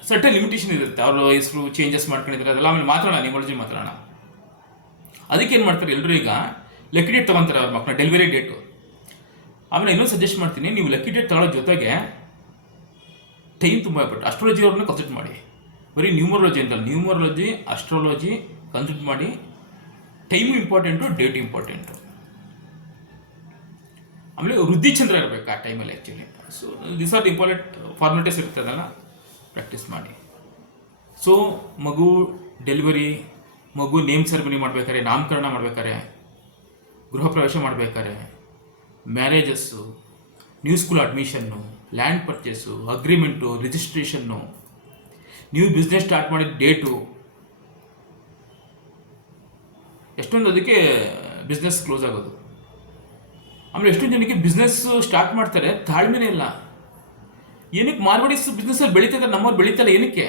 ಸರ್ಟನ್ ಲಿಮಿಟೇಷನ್ ಇರುತ್ತೆ. ಅವರು ಹೆಸರು ಚೇಂಜಸ್ ಮಾಡ್ಕೊಂಡಿದ್ದಾರೆ, ಅದೆಲ್ಲ ಆಮೇಲೆ ಮಾತಾಡೋಣ, ನ್ಯೂಮರಾಲಜಿ ಮಾತಾಡೋಣ. ಅದಕ್ಕೆ ಏನು ಮಾಡ್ತಾರೆ ಎಲ್ಲರೂ ಈಗ ಲಕ್ಕಿ ಡೇಟ್ ತೊಗೊತಾರೆ ಅವ್ರ ಮಕ್ಕಳ ಡೆಲಿವರಿ ಡೇಟು. ಆಮೇಲೆ ಇನ್ನೊಂದು ಸಜೆಸ್ಟ್ ಮಾಡ್ತೀನಿ, ನೀವು ಲಕ್ಕಿ ಡೇಟ್ ತಗೊಳ್ಳೋ ಜೊತೆಗೆ ಟೈಮ್ ತುಂಬ ಇಂಪಾರ್ಟೆಂಟ್. ಅಸ್ಟ್ರಾಲಜಿ ಅವ್ರನ್ನ ಕನ್ಸಲ್ಟ್ ಮಾಡಿ, ಬರೀ ನ್ಯೂಮರಾಲಜಿ ಅಂತಲ್ಲ, ನ್ಯೂಮರಾಲಜಿ ಅಸ್ಟ್ರಾಲಜಿ ಕನ್ಸಲ್ಟ್ ಮಾಡಿ. Time important, date important. ಆಮೇಲೆ ವೃದ್ಧಿಚಂದ್ರ ಇರಬೇಕು ಆ ಟೈಮಲ್ಲಿ actually. So this are the important formalities ಇರ್ತದಲ್ಲ, ಪ್ರಾಕ್ಟೀಸ್ ಮಾಡಿ. ಸೊ ಮಗು ಡೆಲಿವರಿ, ಮಗು ನೇಮ್ ಸೆರೆಮನಿ ಮಾಡ್ಬೇಕಾರೆ, ನಾಮಕರಣ ಮಾಡ್ಬೇಕಾರೆ, ಗೃಹ ಪ್ರವೇಶ ಮಾಡ್ಬೇಕಾರೆ, marriages, new school admission, land purchase, agreement, registration, new business start ಮಾಡಿದ ಡೇಟು, ಎಷ್ಟೊಂದು ಅದಕ್ಕೆ ಬಿಸ್ನೆಸ್ ಕ್ಲೋಸ್ ಆಗೋದು. ಆಮೇಲೆ ಎಷ್ಟೊಂದು ಜನಕ್ಕೆ ಬಿಸ್ನೆಸ್ ಸ್ಟಾರ್ಟ್ ಮಾಡ್ತಾರೆ, ತಾಳ್ಮೆನೇ ಇಲ್ಲ. ಏನಕ್ಕೆ ಮಾರ್ವಾಡಿ ಬಿಸ್ನೆಸ್ಸಲ್ಲಿ ಬೆಳೀತಿದ್ದಾರೆ, ನಮ್ಮವ್ರು ಬೆಳೀತಲ್ಲ ಏನಕ್ಕೆ?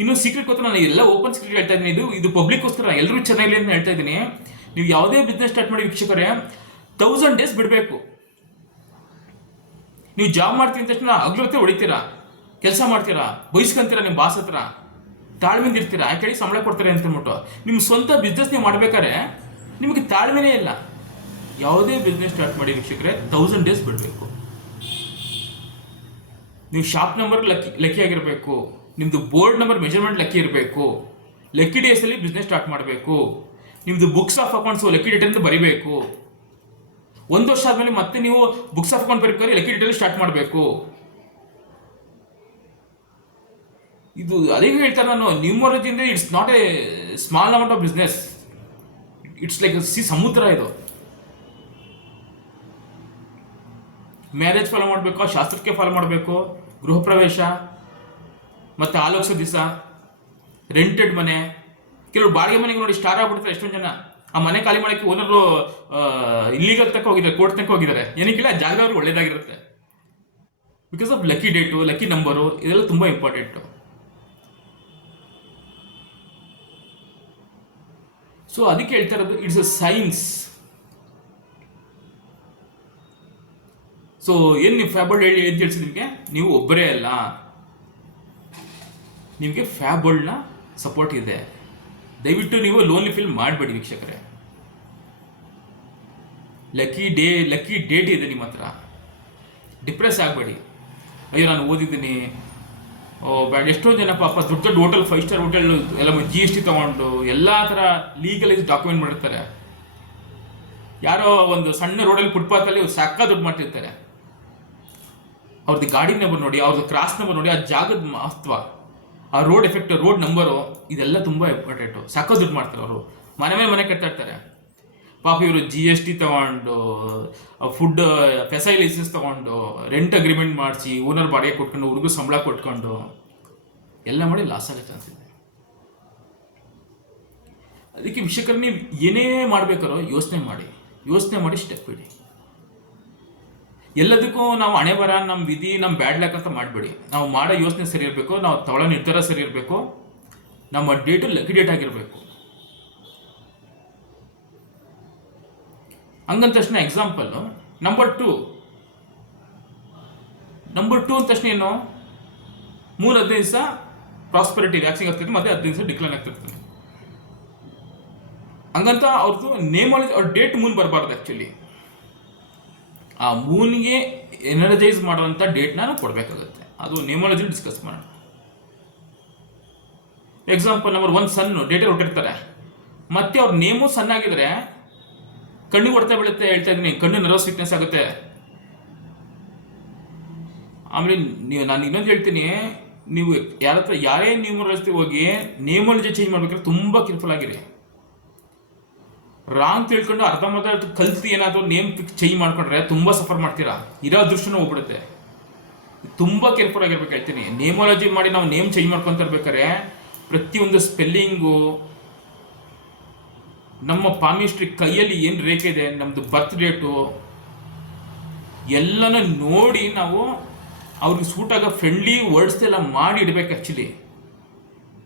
ಇನ್ನೂ ಸೀಕ್ರೆಟ್ ಗೊತ್ತಾ, ನಾನು ಎಲ್ಲ ಓಪನ್ ಸೀಕ್ರೆಟ್ ಹೇಳ್ತಾ ಇದ್ದೀನಿ. ಇದು ಪಬ್ಲಿಕ್ಕೋಸ್ಕರ, ಎಲ್ಲರೂ ಚೆನ್ನಾಗಿಲ್ಲ ಅಂತ ಹೇಳ್ತಾ ಇದ್ದೀನಿ. ನೀವು ಯಾವುದೇ ಬಿಸ್ನೆಸ್ ಸ್ಟಾರ್ಟ್ ಮಾಡಿ ವೀಕ್ಷಕರೇ, 1000 ಡೇಸ್ ಬಿಡಬೇಕು. ನೀವು ಜಾಬ್ ಮಾಡ್ತೀನಿ ಅಂತ ತಕ್ಷಣ ಹಗಲೊತ್ತೆ ಹೊಡಿತೀರಾ, ಕೆಲಸ ಮಾಡ್ತೀರಾ, ಬಯಸ್ಕೊಂತೀರಾ ನಿಮ್ಮ ಬಾಸ್ ಹತ್ರ, ತಾಳ್ಮೆಯಿಂದ ಇರ್ತೀರಾ, ಯಾಕೆ ಸಂಬಳ ಕೊಡ್ತಾರೆ ಅಂತ ಅಂದ್ಬಿಟ್ಟು. ನಿಮ್ಮ ಸ್ವಂತ ಬಿಸ್ನೆಸ್ ನೀವು ಮಾಡ್ಬೇಕಾದ್ರೆ ನಿಮಗೆ ತಾಳ್ಮೆನೇ ಇಲ್ಲ. ಯಾವುದೇ ಬಿಸ್ನೆಸ್ ಸ್ಟಾರ್ಟ್ ಮಾಡಿ ವೀಕ್ಷಕರೇ, 1000 ಡೇಸ್ ಬಿಡಬೇಕು. ನೀವು ಶಾಪ್ ನಂಬರ್ ಲಕ್ಕಿ ಆಗಿರಬೇಕು, ನಿಮ್ಮದು ಬೋರ್ಡ್ ನಂಬರ್ ಮೆಜರ್ಮೆಂಟ್ ಲಕ್ಕಿ ಇರಬೇಕು, ಲಕ್ಕಿ ಡೇಸಲ್ಲಿ ಬಿಸ್ನೆಸ್ ಸ್ಟಾರ್ಟ್ ಮಾಡಬೇಕು. ನಿಮ್ಮದು books of accounts lucky date ಅಂತ ಬರೀಬೇಕು. 1 ವರ್ಷ ಆದಮೇಲೆ ಮತ್ತೆ ನೀವು ಬುಕ್ಸ್ ಆಫ್ ಅಕೌಂಟ್ ಬರೀಬೇಕಾದ್ರೆ ಲಕ್ಕಿ ಡೇಟಲ್ಲಿ ಸ್ಟಾರ್ಟ್ ಮಾಡಬೇಕು. ಇದು ಅದೇ ಹೇಳ್ತಾರೆ ನಾನು, ನ್ಯೂಮರಾಲಜಿಯಿಂದ it's not a small amount of business, it's like ಸಮುದ್ರ ಇದು. ಮ್ಯಾರೇಜ್ ಫಾಲೋ ಮಾಡಬೇಕು, ಶಾಸ್ತ್ರಕ್ಕೆ ಫಾಲೋ ಮಾಡಬೇಕು, ಗೃಹ ಪ್ರವೇಶ ಮತ್ತು ಆಲೋಕ್ಸೋ ದಿವಸ, ರೆಂಟೆಡ್ ಮನೆ. ಕೆಲವರು ಬಾಡಿಗೆ ಮನೆಗೆ ನೋಡಿ ಸ್ಟಾರ್ ಆಗ್ಬಿಡ್ತಾರೆ ಎಷ್ಟೊಂದು ಜನ. ಆ ಮನೆ ಖಾಲಿ ಮಾಡೋಕ್ಕೆ ಓನರು ಇಲ್ಲಿಗಲ್ ತನಕ ಹೋಗಿದ್ದಾರೆ, ಕೋರ್ಟ್ ತನಕ ಹೋಗಿದ್ದಾರೆ. ಏನಕ್ಕಿಲ್ಲ, ಜಾಗದವ್ರಿಗೆ ಒಳ್ಳೇದಾಗಿರುತ್ತೆ. Because of lucky date, lucky number, ಇದೆಲ್ಲ ತುಂಬ ಇಂಪಾರ್ಟೆಂಟು. ಸೊ ಅದಕ್ಕೆ ಹೇಳ್ತಾ ಇರೋದು, ಇಟ್ಸ್ ಅ ಸೈನ್ಸ್. ಸೊ ಏನು ನೀವು ಫ್ಯಾಬಲ್ಡ್ ಹೇಳಿ ಏನು ತಿಳಿಸಿ ನಿಮಗೆ, ನೀವು ಒಬ್ಬರೇ ಅಲ್ಲ, ನಿಮಗೆ ಫ್ಯಾಬಲ್ಡ್ನ ಸಪೋರ್ಟ್ ಇದೆ. ದಯವಿಟ್ಟು ನೀವು ಲೋನ್ಲಿ ಫೀಲ್ ಮಾಡಬೇಡಿ ವೀಕ್ಷಕರೇ. ಲಕ್ಕಿ ಡೇಟ್ ಇದೆ ನಿಮ್ಮ ಹತ್ರ, ಡಿಪ್ರೆಸ್ ಆಗಬೇಡಿ. ಅಯ್ಯೋ ನಾನು ಓದಿದ್ದೀನಿ, ಬೇಡ. ಎಷ್ಟೊಂದು ಜನ ಪಾಪ ದೊಡ್ಡ ದೊಡ್ಡ ಹೋಟೆಲ್, 5 ಸ್ಟಾರ್ ಹೋಟೆಲ್ ಎಲ್ಲ GST ತೊಗೊಂಡು ಎಲ್ಲ ಥರ ಲೀಗಲೈಸ್ ಡಾಕ್ಯುಮೆಂಟ್ ಮಾಡಿರ್ತಾರೆ. ಯಾರೋ ಒಂದು ಸಣ್ಣ ರೋಡಲ್ಲಿ ಫುಟ್ಪಾತಲ್ಲಿ ಸಾಕ ದುಡ್ಡು ಮಾಡ್ತಿರ್ತಾರೆ. ಅವ್ರದ್ದು ಗಾಡಿ ನಂಬರ್ ನೋಡಿ, ಅವ್ರದ್ದು ಕ್ರಾಸ್ ನಂಬರ್ ನೋಡಿ, ಆ ಜಾಗದ ಮಹತ್ವ, ಆ ರೋಡ್ ಎಫೆಕ್ಟ್, ರೋಡ್ ನಂಬರು, ಇದೆಲ್ಲ ತುಂಬ ಇಂಪಾರ್ಟೆಂಟು. ಸಾಕ ದುಡ್ಡು ಮಾಡ್ತಾರೆ ಅವರು, ಮನೆ ಮೇಲೆ ಮನೆ ಕಟ್ತಾ ಇರ್ತಾರೆ. ಪಾಪ ಇವರು GST ತೊಗೊಂಡು, ಫುಡ್ ಫೆಸಿಲಿಟೀಸ್ ತೊಗೊಂಡು, ರೆಂಟ್ ಅಗ್ರಿಮೆಂಟ್ ಮಾಡಿಸಿ, ಓನರ್ ಬಾಡಿಗೆ ಕೊಟ್ಕೊಂಡು, ಹುಡುಗ ಸಂಬಳ ಕೊಟ್ಕೊಂಡು ಎಲ್ಲ ಮಾಡಿ ಲಾಸ್ ಆಗೋ ಚಾನ್ಸ್ ಇದೆ. ಅದಕ್ಕೆ ವೀಕ್ಷಕರು, ನೀವು ಏನೇ ಮಾಡಬೇಕಾರೋ ಯೋಚನೆ ಮಾಡಿ ಸ್ಟೆಪ್ ಇಡಿ. ಎಲ್ಲದಕ್ಕೂ ನಾವು ಹಣೆ ಬರ, ನಮ್ಮ ವಿಧಿ, ನಮ್ಮ ಬ್ಯಾಡ್ ಲಕ್ ಅಂತ ಮಾಡಬೇಡಿ. ನಾವು ಮಾಡೋ ಯೋಚನೆ ಸರಿ ಇರಬೇಕು, ನಾವು ತಗೊಳ್ಳೋ ನಿರ್ಧಾರ ಸರಿ ಇರಬೇಕು, ನಮ್ಮ ಡೇಟು ಲಕ್ಕಿ ಡೇಟ್ ಆಗಿರಬೇಕು. ಹಂಗಂದ ತಕ್ಷಣ ಎಕ್ಸಾಂಪಲ್ಲು ನಂಬರ್ 2 ಅಂದ ತಕ್ಷಣ ಏನು, 3-15 ದಿವಸ ಪ್ರಾಸ್ಪರಿಟಿ ವ್ಯಾಕ್ಸಿಂಗ್ ಆಗ್ತಿರ್ತದೆ, ಮತ್ತೆ 15 ದಿವಸ ಡಿಕ್ಲೈನ್ ಆಗ್ತಿರ್ತದೆ. ಹಂಗಂತ ಅವ್ರದ್ದು ನೇಮಾಲಜಿ, ಅವ್ರ ಡೇಟ್ ಮೂನ್ ಬರಬಾರ್ದು. ಆ್ಯಕ್ಚುಲಿ ಆ ಮೂನ್ಗೆ ಎನರ್ಜೈಸ್ ಮಾಡುವಂಥ ಡೇಟ್ನ ನಾವು ಕೊಡಬೇಕಾಗುತ್ತೆ. ಅದು ನೇಮಾಲಜಿ ಡಿಸ್ಕಸ್ ಮಾಡೋಣ. ಎಕ್ಸಾಂಪಲ್ ನಂಬರ್ 1 ಸನ್ನು ಡೇಟಲ್ಲಿ ಹೊಟ್ಟಿರ್ತಾರೆ, ಮತ್ತೆ ಅವ್ರ ನೇಮು ಸನ್ ಆಗಿದ್ರೆ ಕಣ್ಣಿಗೆ ಹೊಡ್ತಾ ಬೀಳುತ್ತೆ. ಹೇಳ್ತಾ ಇದ್ದೀನಿ, ಕಣ್ಣು ನರ್ವಸ್ ವೀಕ್ನೆಸ್ ಆಗುತ್ತೆ. ಆಮೇಲೆ ನಾನು ಇನ್ನೊಂದು ಹೇಳ್ತೀನಿ, ನೀವು ಯಾರೇ ನ್ಯೂಮರಾಲಜಿ ಹೋಗಿ ನೇಮಾಲಜಿ ಚೇಂಜ್ ಮಾಡ್ಬೇಕಾದ್ರೆ ತುಂಬ ಕೇರ್ಫುಲ್ ಆಗಿರಿ. ರಾಂಗ್ ತಿಳ್ಕೊಂಡು ಅರ್ಧಂಬರ್ಧ ಕಲ್ತು ಏನಾದರೂ ನೇಮ್ ಚೇಂಜ್ ಮಾಡ್ಕೊಂಡ್ರೆ ತುಂಬ ಸಫರ್ ಮಾಡ್ತೀರಾ, ಇರೋ ದೃಶ್ಯನೂ ಹೋಗ್ಬಿಡುತ್ತೆ. ತುಂಬ ಕೇರ್ಫುಲ್ ಆಗಿರ್ಬೇಕು ಹೇಳ್ತೀನಿ. ನೇಮಾಲಜಿ ಮಾಡಿ ನಾವು ನೇಮ್ ಚೇಂಜ್ ಮಾಡ್ಕೊತ ಇರ್ಬೇಕಾದ್ರೆ ಪ್ರತಿಯೊಂದು ಸ್ಪೆಲ್ಲಿಂಗು, ನಮ್ಮ ಪಾಮಿಸ್ಟ್ರಿ ಕೈಯಲ್ಲಿ ಏನು ರೇಖೆ ಇದೆ, ನಮ್ಮದು ಬರ್ತ್ ಡೇಟು ಎಲ್ಲನೂ ನೋಡಿ ನಾವು ಅವ್ರಿಗೆ ಸೂಟಾಗೋ ಫ್ರೆಂಡ್ಲಿ ವರ್ಡ್ಸ್ ಎಲ್ಲ ಮಾಡಿ ಇಡಬೇಕು. Actually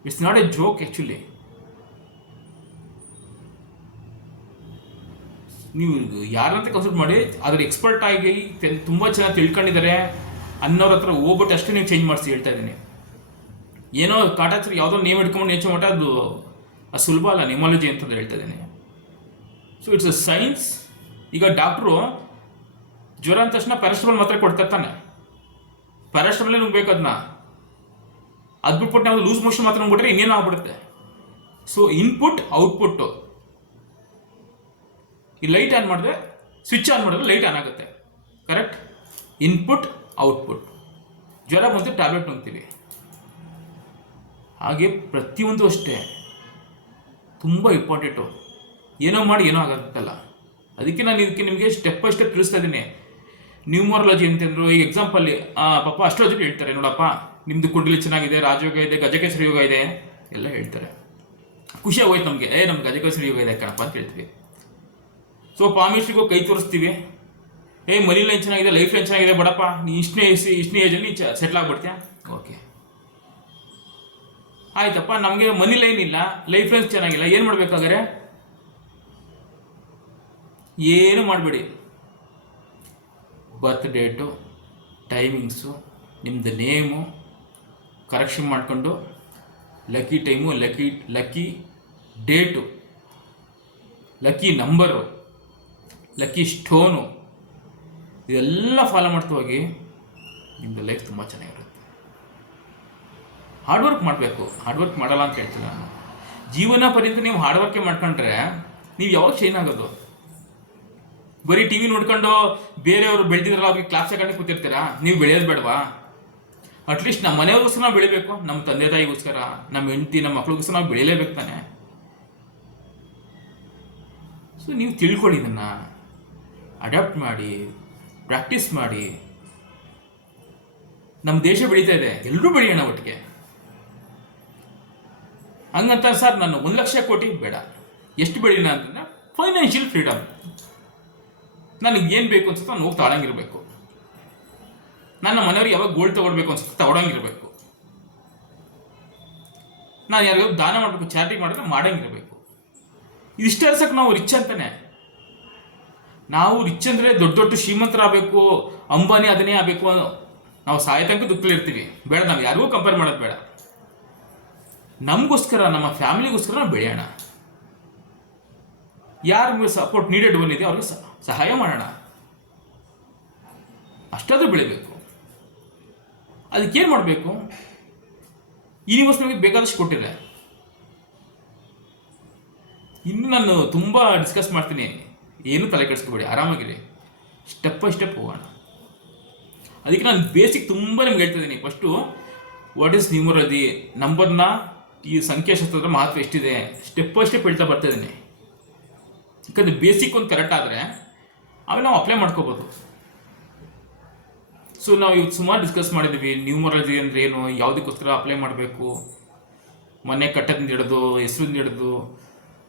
it's not A joke. Actually ನೀವು ಯಾರಂತ ಕನ್ಸಲ್ಟ್ ಮಾಡಿ, ಅದ್ರ ಎಕ್ಸ್ಪರ್ಟ್ ಆಗಿ ತುಂಬ ಚೆನ್ನಾಗಿ ತಿಳ್ಕೊಂಡಿದ್ದಾರೆ ಅನ್ನೋರ ಹತ್ರ ಹೋಗ್ಬಿಟ್ಟು ಅಷ್ಟೇ ನೀವು ಚೇಂಜ್ ಮಾಡಿಸಿ ಹೇಳ್ತಾ ಇದ್ದೀನಿ. ಏನೋ ಕಾಟಾಚಾರ ಯಾವುದೋ ನೇಮ್ ಇಟ್ಕೊಂಡು ನೇಚೋ ಮಟ್ಟ ಅದು ಅದು ಸುಲಭ ಅಲ್ಲ, ನ್ಯೂಮಾಲಜಿ ಅಂತಂದು ಹೇಳ್ತಾ ಇದ್ದೀನಿ. So it's a science. ಈಗ ಡಾಕ್ಟ್ರು ಜ್ವರ ಅಂದ ತಕ್ಷಣ ಪ್ಯಾರಾಸ್ಟಮಲ್ ಮಾತ್ರ ಕೊಡ್ತಾ ಇರ್ತಾನೆ, ಪ್ಯಾರಾಸ್ಟಮಲ್ಲೇ ನುಗ್ಬೇಕು ಅದನ್ನ. ಅದು ಬಿಟ್ಬಿಟ್ಟು ನಾವು ಲೂಸ್ ಮೋಷನ್ ಮಾತ್ರ ನುಗ್ಬಿಟ್ರೆ ಇನ್ನೇನು ಆಗ್ಬಿಡುತ್ತೆ. So input output. ಈ ಲೈಟ್ ಆನ್ ಮಾಡಿದ್ರೆ, ಸ್ವಿಚ್ ಆನ್ ಮಾಡಿದ್ರೆ ಲೈಟ್ ಆನ್ ಆಗುತ್ತೆ, ಕರೆಕ್ಟ್? Input output. ಜ್ವರ ಬಂತು ಟ್ಯಾಬ್ಲೆಟ್ ನುಗ್ತೀವಿ. ಹಾಗೆ ಪ್ರತಿಯೊಂದು ಅಷ್ಟೇ ತುಂಬ ಇಂಪಾರ್ಟೆಂಟು. ಏನೋ ಮಾಡಿ ಏನೋ ಆಗುತ್ತಲ್ಲ, ಅದಕ್ಕೆ ನಾನು ಇದಕ್ಕೆ ನಿಮಗೆ ಸ್ಟೆಪ್ ಬೈ ಸ್ಟೆಪ್ ತಿಳಿಸ್ತಾ ಇದ್ದೀನಿ. ನ್ಯೂಮರಾಲಜಿ ಅಂತಂದ್ರು, ಈಗ ಎಕ್ಸಾಂಪಲ್ಲಿ ಪಾಪ ಅಸ್ಟ್ರಾಲಜಿ ಹೇಳ್ತಾರೆ, ನೋಡಪ್ಪ ನಿಮ್ಮದು ಕುಂಡಲಿ ಚೆನ್ನಾಗಿದೆ, ರಾಜಯೋಗ ಇದೆ, ಗಜಕೇಸರಿ ಯೋಗ ಇದೆ ಎಲ್ಲ ಹೇಳ್ತಾರೆ. ಖುಷಿ ಆಗೋಯ್ತು ನಮಗೆ, ನಮ್ಗೆ ಗಜಕೇಸರಿ ಯೋಗ ಇದೆ ಕಣಪ್ಪ ಅಂತ ಹೇಳ್ತೀವಿ. ಸೊ ಪಾಮಿಸ್ಟ್ರಿಗೂ ಕೈ ತೋರಿಸ್ತೀವಿ, ಮನಿ ಲೈನ್ ಚೆನ್ನಾಗಿದೆ, ಲೈಫ್ ಲೈನ್ ಚೆನ್ನಾಗಿದೆ, ಬಡಪ್ಪ ನೀ ಇಷ್ಟನೇ ಏಜಲ್ಲಿ ಸೆಟ್ಲ್ ಆಗ್ಬಿಡ್ತೀಯಾ. ಓಕೆ ಆಯ್ತಪ್ಪ, ನಮಗೆ ಮನಿ ಲೈನ್ ಇಲ್ಲ, ಲೈಫ್ ಲೈನ್ ಚೆನ್ನಾಗಿಲ್ಲ, ಏನು ಮಾಡ್ಬೇಕಾದ್ರೆ? ಏನು ಮಾಡಬೇಡಿ. ಬರ್ತ್ ಡೇಟು, ಟೈಮಿಂಗ್ಸು, ನಿಮ್ಮದು ನೇಮು ಕರೆಕ್ಷನ್ ಮಾಡಿಕೊಂಡು, lucky time, lucky date, lucky number, lucky stone, ಇದೆಲ್ಲ ಫಾಲೋ ಮಾಡ್ತಾ ಹೋಗಿ ನಿಮ್ಮದು ಲೈಫ್ ತುಂಬ ಚೆನ್ನಾಗಿರುತ್ತೆ. ಹಾರ್ಡ್ ವರ್ಕ್ ಮಾಡಬೇಕು. ಹಾರ್ಡ್ ವರ್ಕ್ ಮಾಡಲ್ಲ ಅಂತ ಹೇಳ್ತೀನಿ ನಾನು. ಜೀವನ ಪರ್ಯಂತ ನೀವು ಹಾರ್ಡ್ ವರ್ಕೇ ಮಾಡ್ಕೊಂಡ್ರೆ ನೀವು ಯಾವಾಗ ಚೇಂಜ್ ಆಗೋದು? ಬರೀ ಟಿ ವಿ ನೋಡ್ಕೊಂಡು ಬೇರೆಯವರು ಬೆಳೆದಿದ್ರಲ್ಲ ಅವ್ರಿಗೆ ಕ್ಲಾಸ್ ಹಾಕೊಂಡು ಕೂತಿರ್ತೀರಾ? ನೀವು ಬೆಳೆಯೋದು ಬೇಡವಾ? ಅಟ್ಲೀಸ್ಟ್ ನಮ್ಮ ಮನೆಯವ್ರಿಗೋಸ್ಕರ ನಾವು ಬೆಳಿಬೇಕು, ನಮ್ಮ ತಂದೆ ತಾಯಿಗೋಸ್ಕರ, ನಮ್ಮ ಹೆಂಡತಿ, ನಮ್ಮ ಮಕ್ಳಿಗೋಸ್ಕರ ನಾವು ಬೆಳಿಲೇಬೇಕು ತಾನೆ. ಸೊ ನೀವು ತಿಳ್ಕೊಳ್ಳಿ, ಇದನ್ನು ಅಡಾಪ್ಟ್ ಮಾಡಿ, ಪ್ರಾಕ್ಟೀಸ್ ಮಾಡಿ. ನಮ್ಮ ದೇಶ ಬೆಳೀತಾ ಇದೆ, ಎಲ್ಲರೂ ಬೆಳೆಯೋಣ ಒಟ್ಟಿಗೆ. ಹಂಗಂತ ಸರ್ ನಾನು 1,00,000 ಕೋಟಿ ಬೇಡ, ಎಷ್ಟು ಬೆಳೀನ ಅಂತಂದರೆ ಫೈನಾನ್ಷಿಯಲ್ ಫ್ರೀಡಮ್. ನನಗೆ ಏನು ಬೇಕು ಅನ್ಸುತ್ತೋ ನಾನು ಹೋಗಿ ತಗೊಳಂಗಿರ್ಬೇಕು. ನನ್ನ ಮನೆಯವ್ರಿಗೆ ಯಾವಾಗ ಗೋಲ್ಡ್ ತೊಗೊಳ್ಬೇಕು ಅನ್ಸುತ್ತೋ ತಗೊಳಂಗಿರ್ಬೇಕು. ನಾನು ಯಾರಿಗಾದ್ರು ದಾನ ಮಾಡಬೇಕು, ಚಾರಿಟಿ ಮಾಡಿದ್ರೆ ಮಾಡಂಗಿರಬೇಕು. ಇದಿಷ್ಟೇ ಅರ್ಸಕ್ಕೆ ನಾವು ರಿಚ್ ಅಂತಾನೆ. ನಾವು ರಿಚ್ ಅಂದರೆ ದೊಡ್ಡ ದೊಡ್ಡ ಶ್ರೀಮಂತರಾಗಬೇಕು, ಅಂಬಾನಿ ಅದನ್ನೇ ಆಗಬೇಕು, ನಾವು ಸಾಯ ತನಕ ದುಃಖಲಿರ್ತೀವಿ. ಬೇಡ, ನಾವು ಯಾರಿಗೂ ಕಂಪೇರ್ ಮಾಡೋದು ಬೇಡ. ನಮಗೋಸ್ಕರ, ನಮ್ಮ ಫ್ಯಾಮಿಲಿಗೋಸ್ಕರ ನಾವು ಬೆಳೆಯೋಣ. ಯಾರು ಸಪೋರ್ಟ್ ನೀಡೆಡ್ ಬಂದಿದೆ ಅವ್ರಿಗೆ ಸಹಾಯ ಮಾಡೋಣ. ಅಷ್ಟಾದರೂ ಬೆಳಿಬೇಕು. ಅದಕ್ಕೇನು ಮಾಡಬೇಕು? ಯೂನಿವರ್ಸ್ ನಮಗೆ ಬೇಕಾದಷ್ಟು ಕೊಟ್ಟಿದೆ. ಇನ್ನು ನಾನು ತುಂಬ ಡಿಸ್ಕಸ್ ಮಾಡ್ತೀನಿ, ಏನು ತಲೆ ಕೆಡಿಸ್ಕೋಬೇಡಿ, ಆರಾಮಾಗಿರಿ. ಸ್ಟೆಪ್ ಬೈ ಸ್ಟೆಪ್ ಹೋಗೋಣ. ಅದಕ್ಕೆ ನಾನು ಬೇಸಿಕ್ ತುಂಬ ನಿಮ್ಗೆ ಹೇಳ್ತಾ ಇದ್ದೀನಿ. ಫಸ್ಟು ವಾಟ್ ಈಸ್ ನ್ಯೂಮರಾಲಜಿ, ನಂಬರ್ನ, ಈ ಸಂಖ್ಯಾಶಾಸ್ತ್ರದ ಮಹತ್ವ ಎಷ್ಟಿದೆ, ಸ್ಟೆಪ್ ಬೈ ಸ್ಟೆಪ್ ಹೇಳ್ತಾ ಬರ್ತಾ ಇದ್ದೀನಿ. ಯಾಕಂದರೆ ಬೇಸಿಕ್ ಒಂದು ಕರೆಕ್ಟ್ ಆದರೆ ಆಮೇಲೆ ನಾವು ಅಪ್ಲೈ ಮಾಡ್ಕೋಬೋದು. ಸೊ ನಾವು ಇವತ್ತು ಸುಮಾರು ಡಿಸ್ಕಸ್ ಮಾಡಿದ್ದೀವಿ. ನ್ಯೂಮರಾಲಜಿ ಅಂದರೆ ಏನು, ಯಾವುದಕ್ಕೋಸ್ಕರ ಅಪ್ಲೈ ಮಾಡಬೇಕು, ಮನೆ ಕಟ್ಟದಿಂದ ಹಿಡಿದು, ಹೆಸರಿಂದ ಹಿಡಿದು,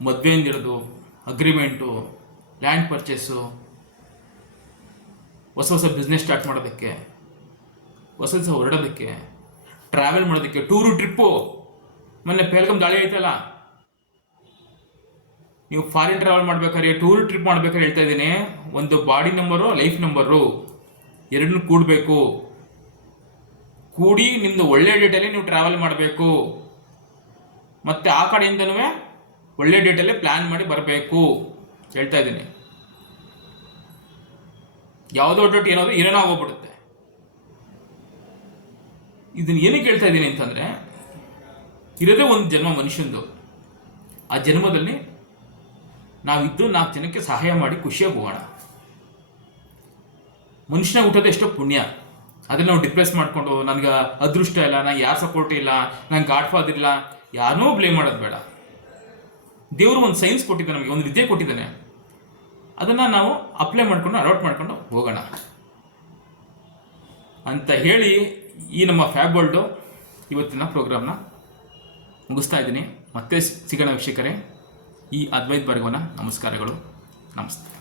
ಮದುವೆಯಿಂದ ಹಿಡಿದು, ಅಗ್ರಿಮೆಂಟು, ಲ್ಯಾಂಡ್ ಪರ್ಚೇಸು, ಹೊಸ ಹೊಸ ಬಿಸ್ನೆಸ್ ಸ್ಟಾರ್ಟ್ ಮಾಡೋದಕ್ಕೆ, ಹೊಸ ಹೊರಡೋದಕ್ಕೆ, ಟ್ರಾವೆಲ್ ಮಾಡೋದಕ್ಕೆ, ಟೂರು ಟ್ರಿಪ್ಪು. ಮೊನ್ನೆ ಪೆಹಲ್ಗಮ್ ದಾಳಿ ಆಯ್ತಲ್ಲ, ನೀವು ಫಾರಿನ್ ಟ್ರಾವೆಲ್ ಮಾಡ್ಬೇಕಾದ್ರೆ, ಟೂರ್ ಟ್ರಿಪ್ ಮಾಡ್ಬೇಕಾದ್ರೆ ಹೇಳ್ತಾ ಇದ್ದೀನಿ, ಒಂದು ಬಾಡಿ ನಂಬರು, ಲೈಫ್ ನಂಬರು ಎರಡನ್ನೂ ಕೂಡಬೇಕು. ಕೂಡಿ ನಿಮ್ಮದು ಒಳ್ಳೆ ಡೇಟಲ್ಲಿ ನೀವು ಟ್ರಾವೆಲ್ ಮಾಡಬೇಕು. ಮತ್ತು ಆ ಕಡೆಯಿಂದನೂ ಒಳ್ಳೆ ಡೇಟಲ್ಲೇ ಪ್ಲ್ಯಾನ್ ಮಾಡಿ ಬರಬೇಕು ಹೇಳ್ತಾ ಇದ್ದೀನಿ. ಯಾವುದೋ ಡೇಟ್ ಏನಾದರೂ ಏನೇನೋ ಆಗೋಗ್ಬಿಡುತ್ತೆ. ಇದನ್ನು ಏನಕ್ಕೆ ಹೇಳ್ತಾ ಇದ್ದೀನಿ ಅಂತಂದರೆ, ಇರೋದೇ ಒಂದು ಜನ್ಮ ಮನುಷ್ಯಂದು. ಆ ಜನ್ಮದಲ್ಲಿ ನಾವಿದ್ದು 4 ಜನಕ್ಕೆ ಸಹಾಯ ಮಾಡಿ ಖುಷಿಯಾಗಿ ಹೋಗೋಣ. ಮನುಷ್ಯನ ಹುಟ್ಟೋದು ಎಷ್ಟೋ ಪುಣ್ಯ. ಅದನ್ನು ನಾವು ಡಿಪ್ರೆಸ್ ಮಾಡಿಕೊಂಡು ನನಗೆ ಅದೃಷ್ಟ ಇಲ್ಲ, ನನಗೆ ಯಾರು ಸಪೋರ್ಟ್ ಇಲ್ಲ, ನಂಗೆ ಗಾಡ್ ಫಾದರ್ ಇಲ್ಲ, ಯಾರನ್ನೂ ಬ್ಲೇಮ್ ಮಾಡೋದು ಬೇಡ. ದೇವರು ಒಂದು ಸೈನ್ಸ್ ಕೊಟ್ಟಿದ್ದಾನೆ, ನಮಗೆ ಒಂದು ವಿದ್ಯೆ ಕೊಟ್ಟಿದ್ದಾನೆ. ಅದನ್ನು ನಾವು ಅಪ್ಲೈ ಮಾಡಿಕೊಂಡು ಅಡಾಪ್ಟ್ ಮಾಡ್ಕೊಂಡು ಹೋಗೋಣ ಅಂತ ಹೇಳಿ ಈ ನಮ್ಮ ಫ್ಯಾಬ್ ವರ್ಲ್ಡು ಇವತ್ತಿನ ಪ್ರೋಗ್ರಾಮ್ನ ಮುಗಿಸ್ತಾ ಇದ್ದೀನಿ. ಮತ್ತೆ ಸಿಗೋಣ ವೀಕ್ಷಕರೇ. ಈ ಅದ್ವೈತ್ ಭಾರ್ಗವನ ನಮಸ್ಕಾರಗಳು. ನಮಸ್ತೆ.